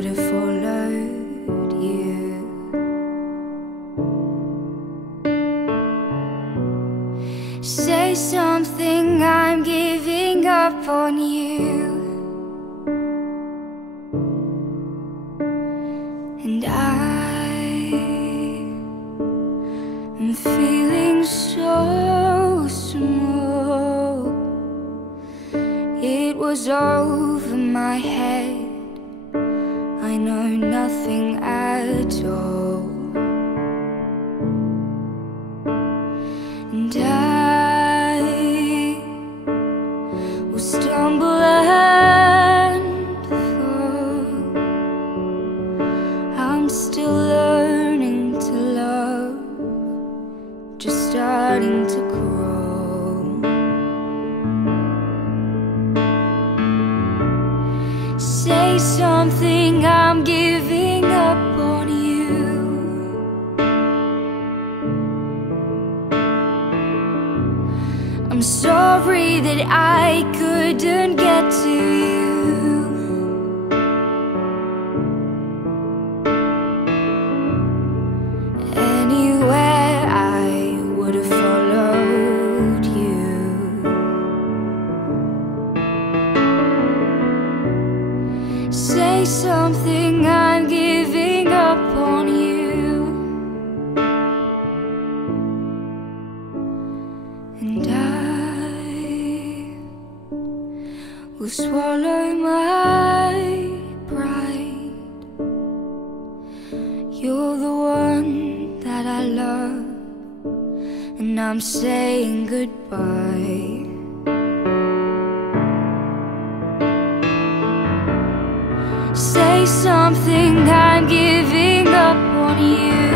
would have followed you. Say something, I'm giving up on you. And I'm feeling so small. It was over my head, I know nothing at all. And I will stumble and fall. I'm still learning to love, just starting to grow. Say something, I'm giving up on you. I'm sorry that I couldn't get to you. Anywhere I would have followed you. Say something, I'm giving up on you. And I will swallow my pride. You're the one that I love, and I'm saying goodbye. Say something, I'm giving up on you.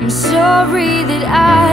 I'm sorry that I